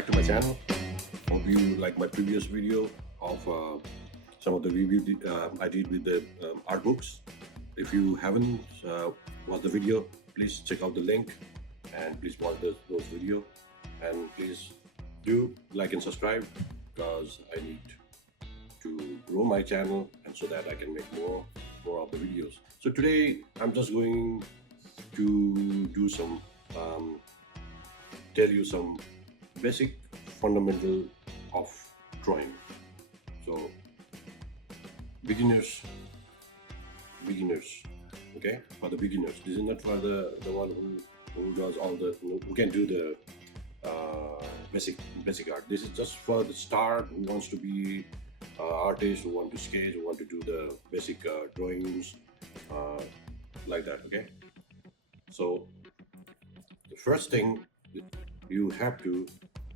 back to my channel. Hope you like my previous video of some of the review I did with the art books. If you haven't watched the video, please check out the link and please watch those video, and please do like and subscribe because I need to grow my channel and so that I can make more of the videos. So today I'm just going to do some tell you some basic fundamental of drawing. So beginners, okay, for the beginners. This is not for the one who does all the who can do the basic art. This is just for the start who wants to be artist, who want to sketch, who want to do the basic drawings like that. Okay, so the first thing you have to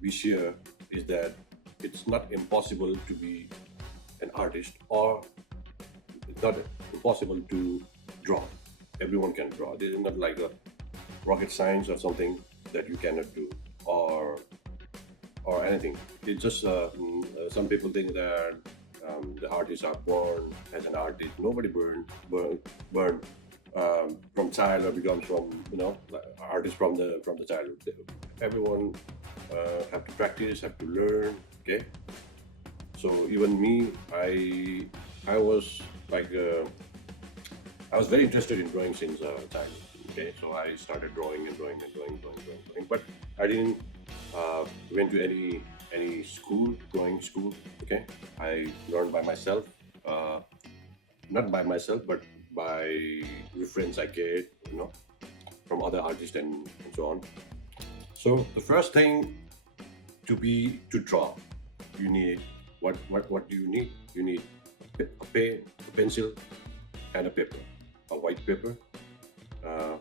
be sure is that it's not impossible to be an artist, or it's not impossible to draw. Everyone can draw. This is not like a rocket science or something that you cannot do, or anything. It's just some people think that the artists are born as an artist. Nobody born from child or becomes from like artist from the childhood. Everyone have to practice, have to learn. Okay, so even me, I was like I was very interested in drawing since childhood. Okay, so I started drawing and drawing, but I didn't went to any school, drawing school. Okay, I learned by myself, not by myself, but by reference I get, from other artists and so on. So the first thing to draw, you need what do you need? You need a pen, a pencil, and a paper, a white paper.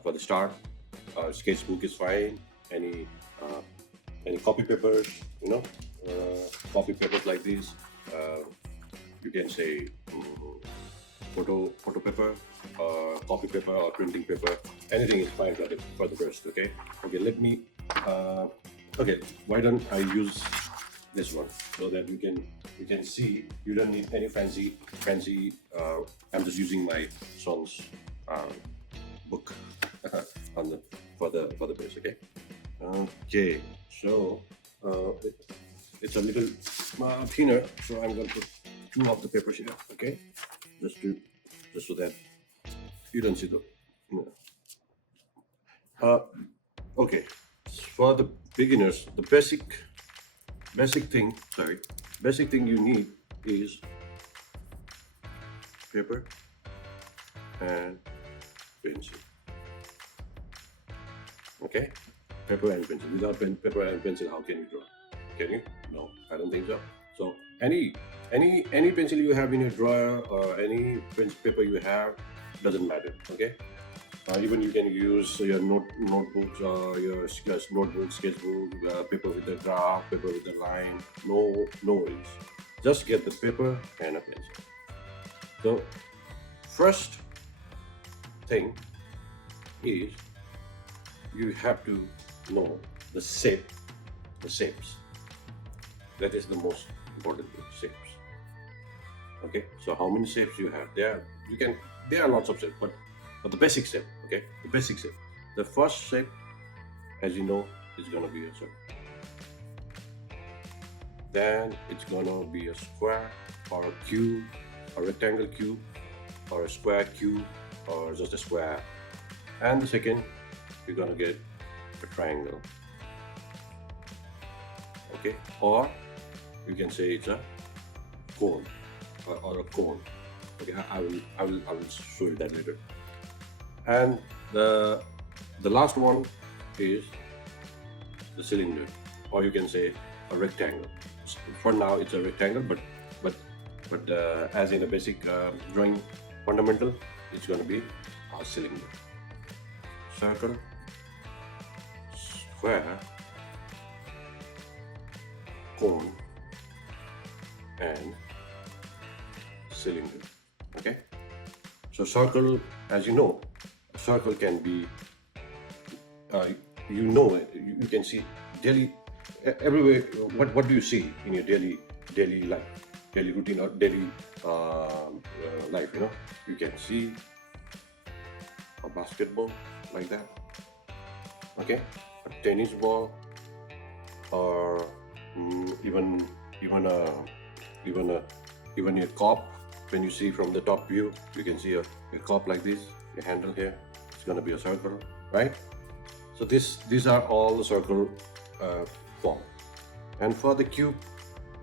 For the start, sketchbook is fine. Any copy papers, copy papers like this. You can say photo paper, or copy paper, or printing paper. Anything is fine for the first. Okay. Let me. Okay. Why don't I use this one so that you can see? You don't need any fancy. I'm just using my son's book for the base. Okay. Okay. So it's a little thinner, so I'm going to put two of the papers here. Okay. Just so that you don't see the. Okay. For the beginners, the basic thing you need is paper and pencil. Okay, paper and pencil. Without paper and pencil, how can you draw? Can you? No, I don't think so. So any pencil you have in your drawer, or any paper you have, doesn't matter. Okay. Even you can use your notebooks, or your notebook, sketchbook, paper with the graph, paper with the line. No worries. Just get the paper and a pencil. So first thing is you have to know the shapes. That is the most important thing, shapes. Okay, so how many shapes you have? There are lots of shapes, but the basic shape. Okay, the basic shape. The first shape, as you know, is gonna be a circle. Then it's gonna be a square, or a cube, a rectangle cube, or a square cube, or just a square. And the second, you're gonna get a triangle. Okay, or you can say it's a cone, or a cone. Okay, I will show you that later. And the last one is the cylinder, or you can say a rectangle. For now, it's a rectangle, but as in a basic drawing fundamental, it's going to be a cylinder. Circle, square, cone, and cylinder. Okay, so circle, as you know, a circle can be you can see daily everywhere. What do you see in your daily life, daily routine, or daily life? You can see a basketball like that, okay, a tennis ball, or even a even a even a cup. When you see from the top view, you can see a cup like this. The handle here, it's gonna be a circle, right? So these are all the circle form. And for the cube,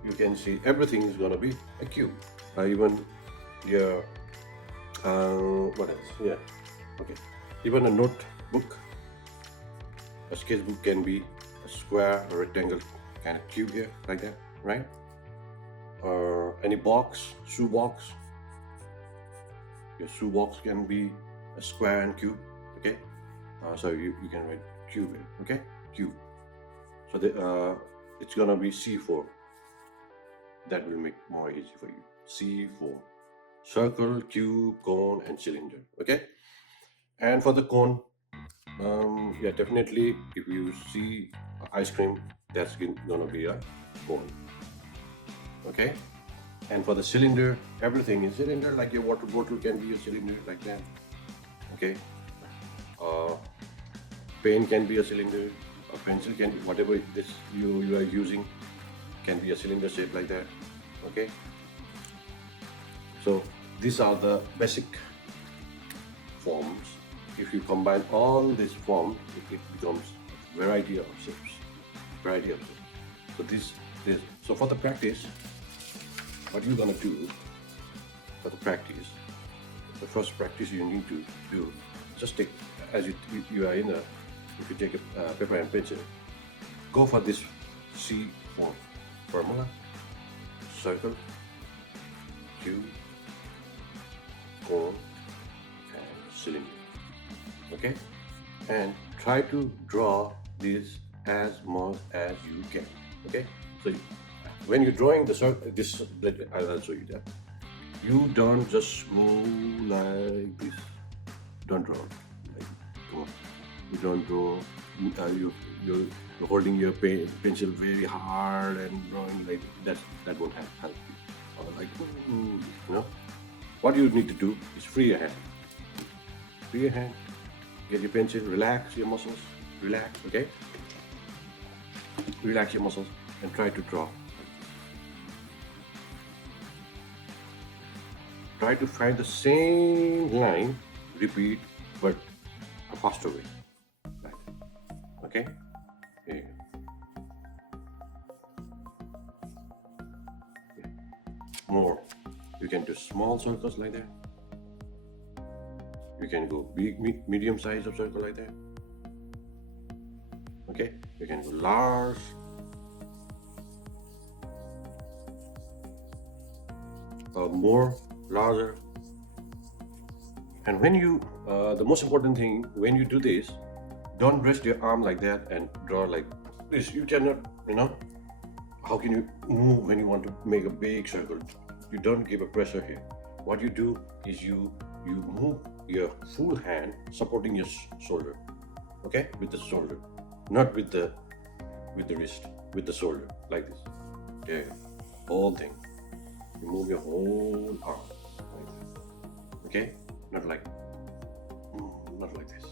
you can see everything is gonna be a cube. Even your what else? Yeah, okay. Even a notebook, a sketchbook can be a square or rectangle kind of cube here, like that, right? Or any box, shoe box. Your shoe box can be a square and cube, okay? So you can write cube here, okay? Cube. So it's gonna be C4. That will make more easy for you. C4. Circle, cube, cone, and cylinder, okay? And for the cone, yeah, definitely if you see ice cream, that's gonna be a cone, okay? And for the cylinder, everything is cylinder, like your water bottle can be a cylinder like that, okay? Pen can be a cylinder, a pencil can, whatever this you are using can be a cylinder shape like that, okay? So these are the basic forms. If you combine all these forms, it becomes variety of shapes. Variety of shapes. So for the practice, what you're gonna do for the practice, the first practice you need to do, just take, as you are in a, if you take a paper and pencil, go for this C form formula: circle, cube, cone, and cylinder. Okay, and try to draw this as much as you can. Okay, so when you're drawing the circle, I'll show you that. You don't just go like this. Don't draw like, come on. You don't draw. You're holding your pencil very hard and drawing like that. That won't help you. Or like, what you need to do is free your hand. Free your hand. Get your pencil. Relax your muscles. Relax. Okay. Relax your muscles and try to draw. Try to find the same line, repeat, but a faster way. Like that. Okay? Here you go. Yeah. More. You can do small circles like that. You can go big, medium size of circle like that. Okay? You can go large. More larger. And when you, the most important thing, when you do this, don't rest your arm like that and draw like this. You cannot, how can you move when you want to make a big circle? You don't give a pressure here. What you do is you move your full hand supporting your shoulder, okay, with the shoulder, not with the wrist, with the shoulder, like this. Okay, whole thing. You move your whole arm like that. Okay, not like this.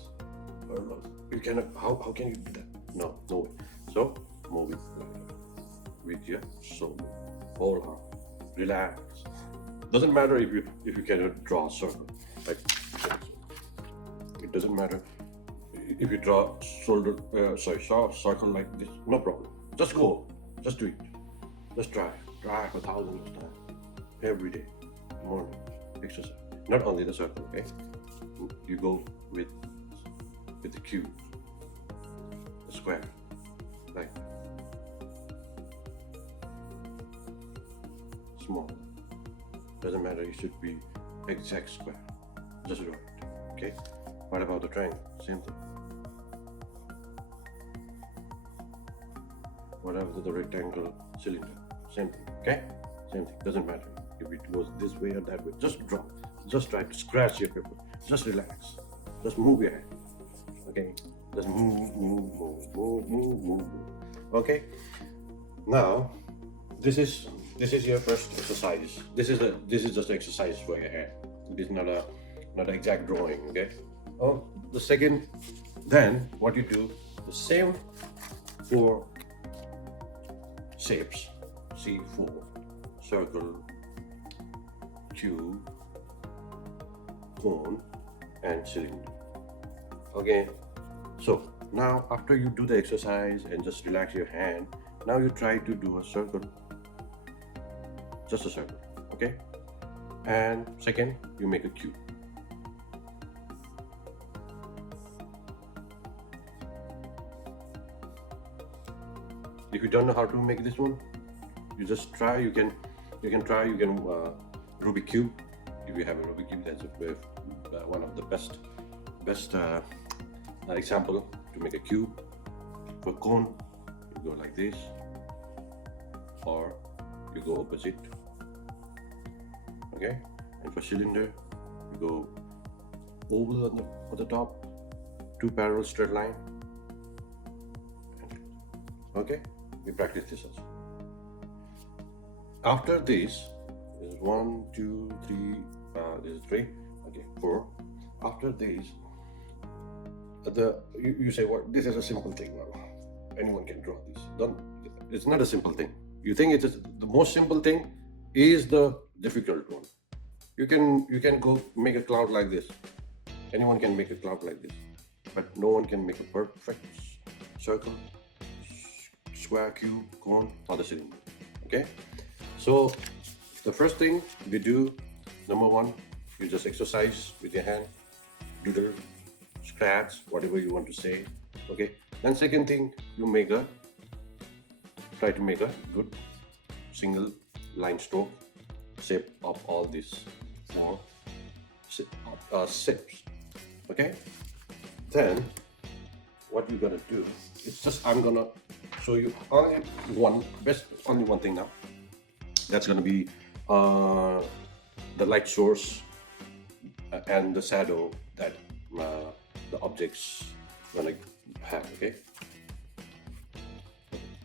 You cannot. How can you do that? No way. So move it like that with your shoulder, whole arm. Relax. Doesn't matter if you cannot draw a circle like it doesn't matter if you draw circle like this. No problem. Just go. Just do it. Just try for thousands of times every day. Morning exercise. Not only the circle. Okay. You go with the cube, the square, like small. Doesn't matter, it should be exact square. Just draw it. Okay? What about the triangle? Same thing. What about the rectangle cylinder? Same thing. Okay? Same thing. Doesn't matter if it goes this way or that way. Just draw. Just try to scratch your paper. Just relax. Just move your hand. Okay? Just move. Okay. Now this is your first exercise. This is just exercise for your hand. It is not an exact drawing. Okay. Oh, the second. Then what you do, the same for shapes. See, four: circle, cube, cone, and cylinder. Okay. So now after you do the exercise and just relax your hand, now you try to do a circle, just a circle. Okay. And second, you make a cube. If you don't know how to make this one, you just try. You can try. You can Rubik cube. If you have a Rubik cube, that's one of the best example to make a cube. For cone, you go like this, or you go opposite. Okay, and for cylinder, you go oval on the top, two parallel straight line. Okay, we practice this also. After this is 1, 2, 3. This is 3. Okay, 4. After this, you say, what? This is a simple thing. Well, anyone can draw this. Don't. It's not a simple thing. You think it's the most simple thing is the difficult one. You can go make a cloud like this. Anyone can make a cloud like this, but no one can make a perfect circle, square, cube, cone, or the cylinder. Okay. So the first thing we do, number one, you just exercise with your hand, doodle, scratch, whatever you want to say. Okay. Then second thing, you try to make a good single line stroke shape of all these four shapes. Okay. Then what you're gonna do? It's just I'm gonna show you only one thing now. That's gonna be the light source and the shadow that the objects gonna have. Okay.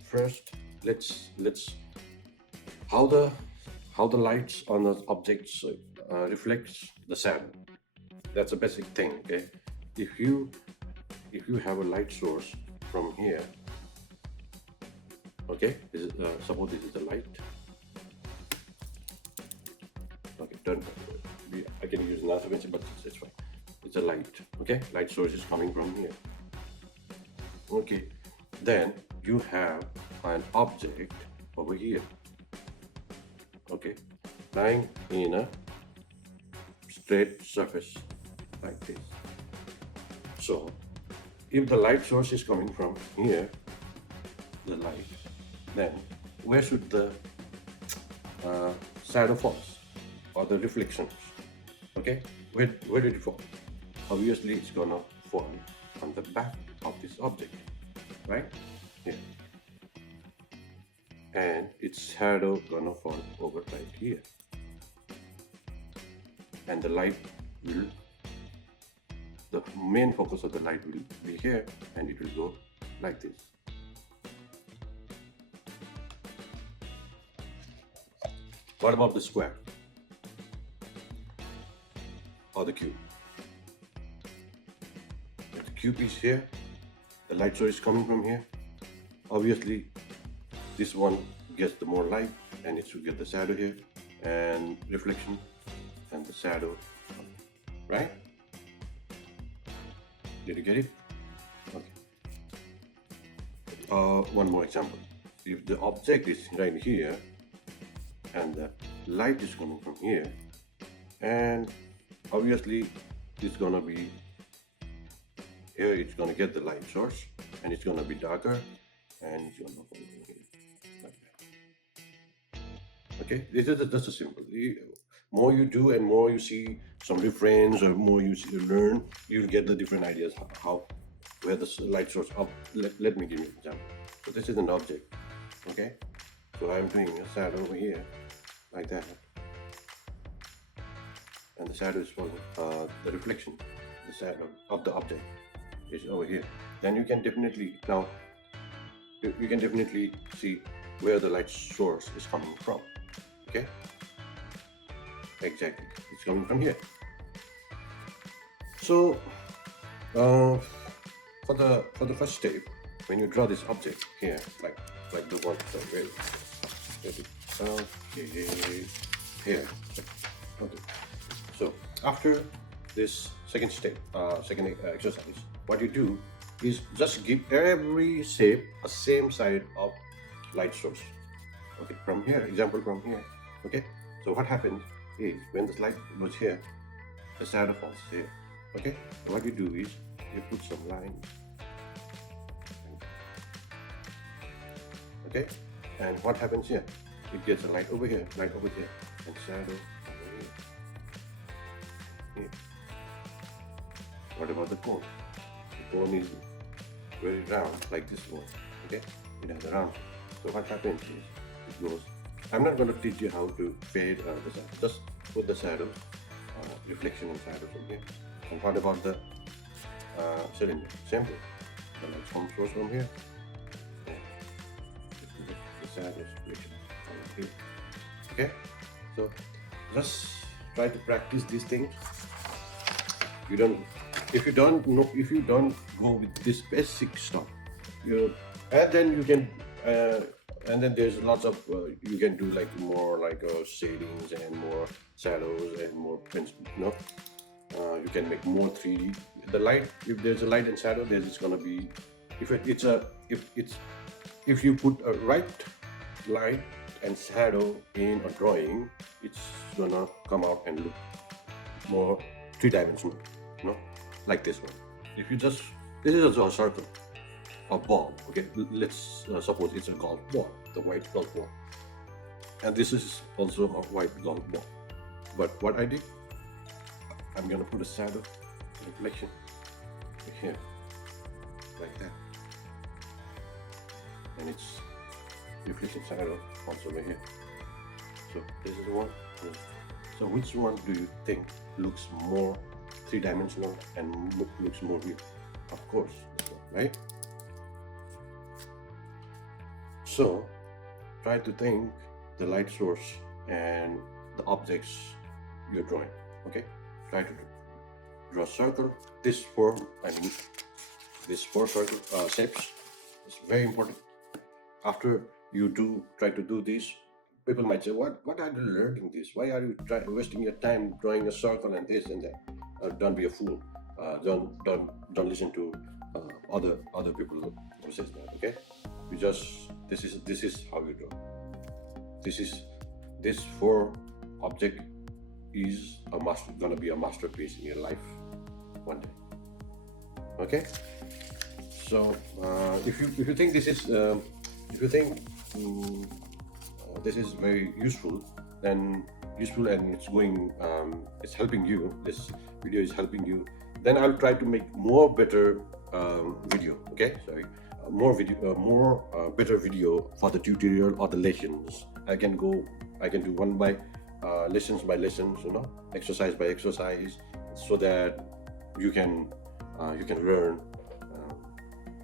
First, let's how the lights on the objects reflects the shadow. That's a basic thing. Okay. If you have a light source from here, okay, suppose this is the light. Okay, I can use another pencil, but it's fine. It's a light. Okay, light source is coming from here. Okay, then you have an object over here. Okay, lying in a straight surface like this. So if the light source is coming from here, the light, then where should the shadow fall or the reflections? Okay, where did it fall? Obviously it's gonna fall on the back of this object, right here, and its shadow gonna fall over right here, and the main focus of the light will be here, and it will go like this. What about the square or the cube? If the cube is here, the light source is coming from here. Obviously, this one gets the more light, and it should get the shadow here, and reflection, and the shadow, right? Did you get it? Okay. One more example. If the object is right here, and the light is coming from here, and obviously it's gonna be here, it's gonna get the light source, and it's gonna be darker, and it's gonna go here like that. Okay, this is just a simple. More you do and more you see some reference, or more you learn, you'll get the different ideas where the light source up. Let me give you an example. So this is an object. Okay, so I'm doing a shadow over here like that, and the shadow is for the reflection, the shadow of the object is over here. Then you can definitely, now you can definitely see where the light source is coming from. Okay, exactly, it's coming from here. So for the first step, when you draw this object here, like the one, so okay, here, okay. So after this second step, second exercise, what you do is just give every shape a same side of light source. Okay, from here, example from here. Okay, so what happens is when the light goes here, the shadow falls here. Okay, so what you do is you put some lines. Okay, and what happens here? It gets a light over here, and shadow over here. Here. What about the cone? The cone is very round, like this one. Okay, it has a round. So what happens is it goes. I'm not going to teach you how to fade the shadow. Just put the shadow, reflection and shadow from here. And what about the cylinder? Same thing. The light comes from here. The shadow reflection from here. Okay. So just try to practice these things. If you don't go with this basic stuff, and then you can and then there's lots of you can do like more like shadings and more shadows and more prints. You can make more 3D. The light, if there's a light and shadow, there's gonna be if you put a right light and shadow in a drawing, it's gonna come out and look more three-dimensional, like this one. If you this is also a circle, a ball. Okay, let's suppose it's a golf ball, the white golf ball, and this is also a white golf ball. But what I did, I'm gonna put a shadow reflection here, like that, and it's reflection shadow also over here. So this is the one. So which one do you think looks more three-dimensional and looks more real? Of course, this one, right? So try to think the light source and the objects you're drawing. Okay, try to draw a circle. This four circle shapes is very important. After you try to do this, people might say, what are you learning this? Why are you wasting your time drawing a circle and this and that? Don't be a fool. Don't listen to other people who says that. Okay, you just this is how you draw. This four object is gonna be a masterpiece in your life one day. Okay, so if you think this is this is very useful and it's helping you, this video is helping you, then I'll try to make more better video. Okay, sorry, better video for the tutorial or the lessons. I can do one by lessons by lessons, exercise by exercise, so that you can learn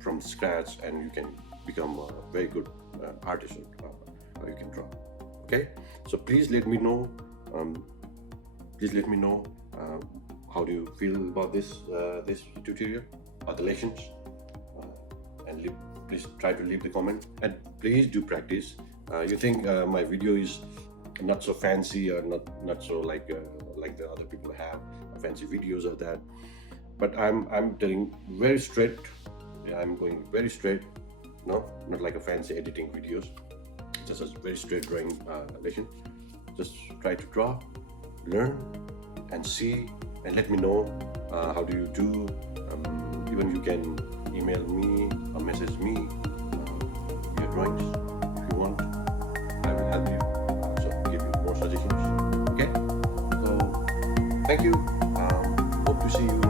from scratch and you can become a very good artist. You can draw. Okay, so please let me know. How do you feel about this tutorial or the lessons? And please try to leave the comment, and please do practice. You think my video is not so fancy or not so like the other people have fancy videos of that, but I'm telling very straight. I'm going very straight. No, not like a fancy editing videos. Just a very straight drawing lesson. Just try to draw, learn, and see, and let me know how do you do. Even you can email me or message me your drawings if you want. I will help you. So give you more suggestions. Okay. So thank you. Hope to see you